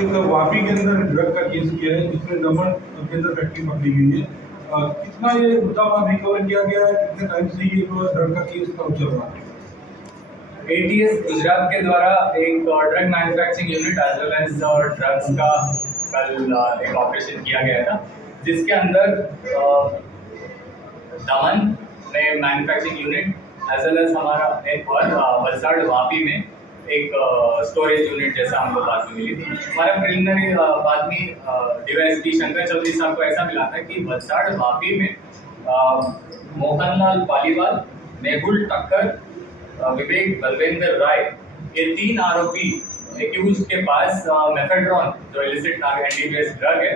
एक वापी के अंदर ड्रग का केस किया है जिसमें दमन के अंदर फैक्ट्री पकड़ी गई है। कितना ये मुद्दा रिकवर किया गया है, कितने टाइम से ये ड्रग का केस कब चल रहा है? ATS गुजरात के द्वारा एक drug manufacturing unit as well as drugs का कल एक ऑपरेशन किया गया था, जिसके अंदर दमन में manufacturing unit as well as हमारा एक और वलसाड़ वापी में एक स्टोरेज यूनिट जैसा हमको बात में मिली थी। हमारा प्रिलिमिनरी बाद में DYSP शंकर चौधरी साहब को ऐसा मिला था कि वलसाड़ वापी में मोहनलाल पालीवाल, मेहुल ठक्कर, विवेक बलवेंद्र राय, ये 3 आरोपी एक्यूज के पास मेफेड्रॉन जो इलिसिट एंटीबीएस ड्रग है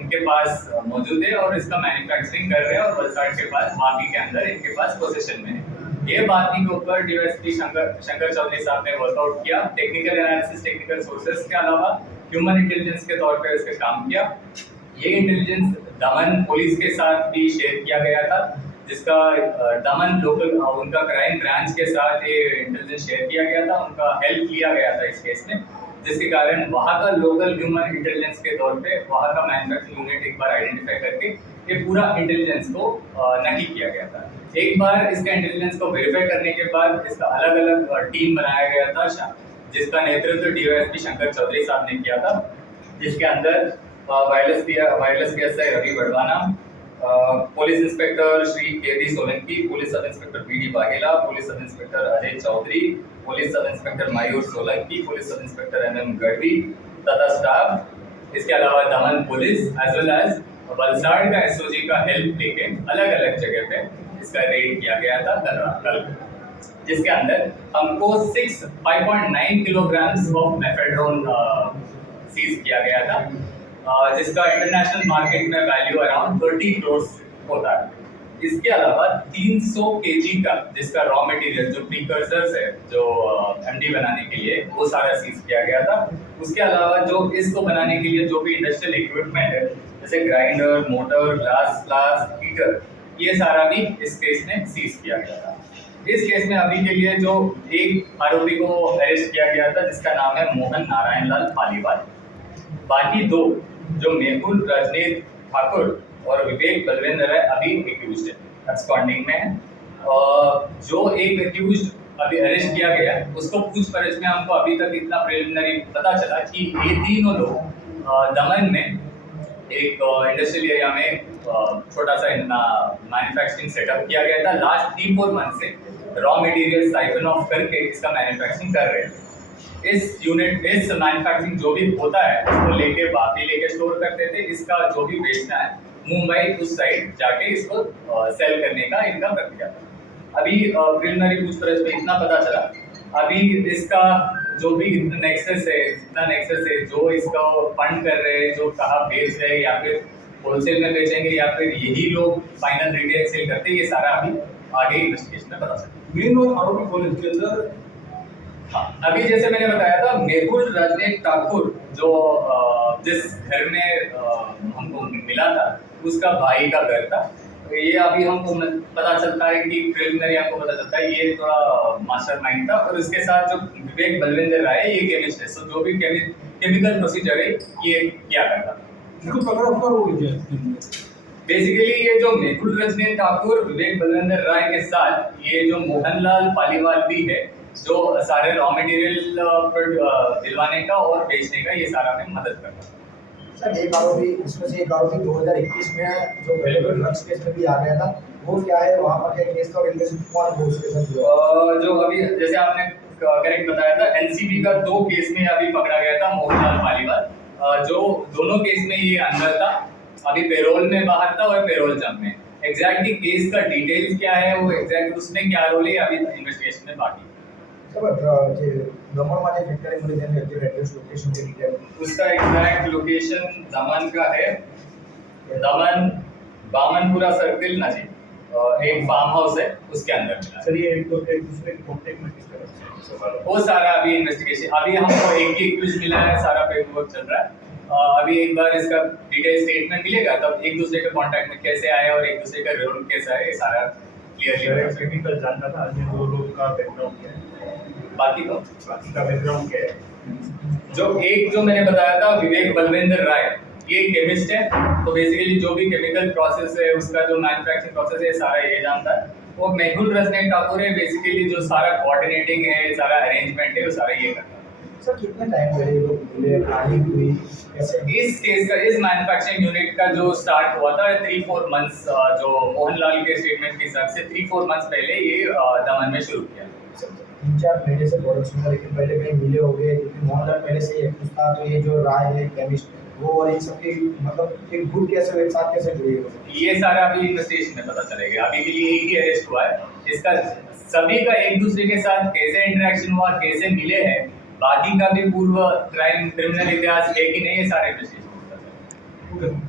इनके पास मौजूद है और इसका मैन्युफैक्चरिंग कर रहे हैं और वलसाड़ के पास वापी के अंदर इनके पास पोजीशन में है। ये बातमी के ऊपर DYSP शंकर चौधरी साहब ने वर्कआउट किया, टेक्निकल एनालिसिस, टेक्निकल सोर्सेस के अलावा ह्यूमन इंटेलिजेंस के तौर पे इसके काम किया। ये इंटेलिजेंस दमन पुलिस के साथ भी शेयर किया गया था, जिसका दमन लोकल उनका क्राइम ब्रांच के साथ ये इंटेलिजेंस शेयर किया गया था, उनका हेल्प लिया गया था इस केस में, जिसके कारण वहाँ का लोकल ह्यूमन इंटेलिजेंस के तौर पे वहाँ का मैन्युफैक्चरिंग यूनिट एक बार आइडेंटिफाई करके ये पूरा इंटेलिजेंस को नकी किया गया था। एक बार इसका इंटेलिजेंस को वेरीफाई करने के बाद इसका अलग अलग टीम बनाया गया था, जिसका नेतृत्व DYSP शंकर चौधरी साहब ने किया था, जिसके अंदर wireless PSI Ravi Badwana, police inspector Shri KD Solanki, police sub inspector BD Baghela, police sub inspector Ajay Chaudhary, police sub inspector Mayur Solanki, police sub inspector MM Gadhvi तथा स्टाफ। इसके अलावा Daman police as well as Valsad का SOG का हेल्प लेके अलग अलग जगह पे इसका रेड किया गया था कल, जिसके अंदर हमको 5.9 किलोग्राम्स ऑफ मेफेड्रोन सीज किया गया था, जिसका इंटरनेशनल मार्केट में वैल्यू अराउंड 30 करोड़ होता है। इसके अलावा 300 kg का जिसका रॉ मटेरियल जो प्रीकर्सर्स है जो MD बनाने के लिए वो सारा सीज किया गया था। उसके अलावा जो इसको बनाने के लिए जो भी इंडस्ट्रियल इक्विपमेंट है जैसे ग्राइंडर, मोटर, ग्लास, हीटर, ये सारा भी इस केस में सीज किया गया था। इस केस में अभी के लिए जो एक आरोपी को अरेस्ट किया गया था जिसका नाम है मोहन नारायण लाल पालीवाल, बाकी 2 जो मेहुल रजनीत ठाकुर और विवेक बलवेंद्र राय अभी एक्यूज्ड है, एब्सकॉन्डिंग में है। जो एक एक्यूज्ड अभी अरेस्ट किया गया उसको पूछपरछ में हमको अभी तक इतना प्रिलिमिनरी पता चला कि ये तीनों लोग दमन में एक इंडस्ट्रियल एरिया में छोटा सा मैन्युफैक्चरिंग सेटअप किया गया था। लास्ट 3-4 मंथ से रॉ मटेरियल साइफन ऑफ करके इसका मैन्युफैक्चरिंग कर रहे थे। इस मैन्युफैक्चरिंग जो भी होता है उसको लेके वापी लेके स्टोर करते थे। इसका जो भी बेचना है मुंबई उस साइड जाके इसको सेल करने का इनका प्रक्रिया था। अभी प्रिलिमिनरी पूछपरछ में इतना पता चला, अभी इसका जो भी नेक्सस है जो इसका फंड कर रहे हैं, जो कहाँ बेच रहे हैं या फिर होलसेल में बेचेंगे या फिर यही लोग फाइनल रिटेल सेल करते हैं, ये सारा अभी आगे इन्वेस्टिगेशन में पता चला। मेन आरोपी कौन है इसके अंदर? हाँ, अभी जैसे मैंने बताया था मेहुल रजनीत ठाकुर जो जिस घर में हमको मिला था उसका भाई का घर था। तो ये अभी हमको पता चलता है कि प्रिलिमिनरी हमको पता चलता है ये थोड़ा मास्टरमाइंड था, और इसके साथ जो विवेक बलवेंद्र राय ये केमिस्ट है, सो जो भी केमिकल प्रोसीजर है ये किया करता था। बेसिकली ये जो मेहुल रजनीत ठाकुर, विवेक बलवेंद्र राय के साथ ये जो मोहनलाल पालीवाल भी है जो सारे रॉ मटेरियल दिलवाने का और बेचने का ये सारा में मदद करता है। सर एक आरोपी, इसमें से एक आरोपी 2021 में जो वेलेबल ड्रग्स केस में भी आ गया था, वो क्या है, वहाँ पर क्या केस था और इनमें से कौन है उसके साथ जो अभी जैसे आपने करेक्ट बताया था NCB का 2 केस में अभी पकड़ा गया था मोहनलाल पालीवाल, जो दोनों केस में ये अंदर था, अभी पेरोल में बाहर था और पेरोल जम में। एग्जैक्टली केस का डिटेल्स क्या है, वो एग्जैक्ट उसमें क्या रोल है अभी इन्वेस्टिगेशन में बाकी। दमणमध्ये फॅक्टरीमध्ये त्यांनी ॲड्रेस लोकेशन के डिटेल उसका एग्जैक्ट लोकेशन दमन का है, दमन बामनपुरा सर्किल नजीक एक फार्म हाउस है उसके अंदर मिला। सर ये एक दूसरे के कांटेक्ट में किस तरह से वो सारा अभी इन्वेस्टिगेशन, अभी हमको एक ही एक्यूज मिला है, सारा पेपर वर्क चल रहा है। अभी एक बार इसका डिटेल स्टेटमेंट मिलेगा तब एक दूसरे के कांटेक्ट में कैसे आए और एक दूसरे का रोल कैसा है ये सारा क्लियरली टेक्निकल जानना था। आज 2 लोग का बैकग्राउंड क्या है, बाकी का बैकग्राउंड क्या है। जो मैंने बताया था विवेक बलविंदर राय, ये केमिस्ट है, तो बेसिकली जो भी केमिकल प्रोसेस है उसका जो मैन्युफैक्चरिंग प्रोसेस है सारा ये जानता है। वो मेहुल रजनीश ठाकुर है, बेसिकली जो सारा कोऑर्डिनेटिंग है, सारा अरेंजमेंट है वो सारा ये करता है। सर कितने टाइम पहले ये लोग मिले, प्लानिंग हुई कैसे? इस केस का, इस मैन्युफैक्चरिंग यूनिट का जो स्टार्ट हुआ था 3-4 मंथ्स, जो मोहनलाल के स्टेटमेंट के हिसाब से 3-4 मंथ्स पहले ये दमन में शुरू किया। 3-4 महीने से प्रोडक्शन था, लेकिन पहले कहीं मिले हो गए, क्योंकि मोहनलाल पहले से ही एक्टिव था, तो ये जो राय है केमिस्ट वो और इन सबकी मतलब एक गुट कैसे एक साथ कैसे जुड़ी हो? ये सारा अभी इन्वेस्टिगेशन में पता चलेगा। अभी के लिए एक ही अरेस्ट हुआ है। इसका सभी का एक दूसरे के साथ कैसे इंटरेक्शन हुआ, कैसे मिले हैं, बाकी का भी पूर्व क्रिमिनल इतिहास है कि नहीं, ये सारे इन्वेस्टिगेशन में पता चलेगा। ओके।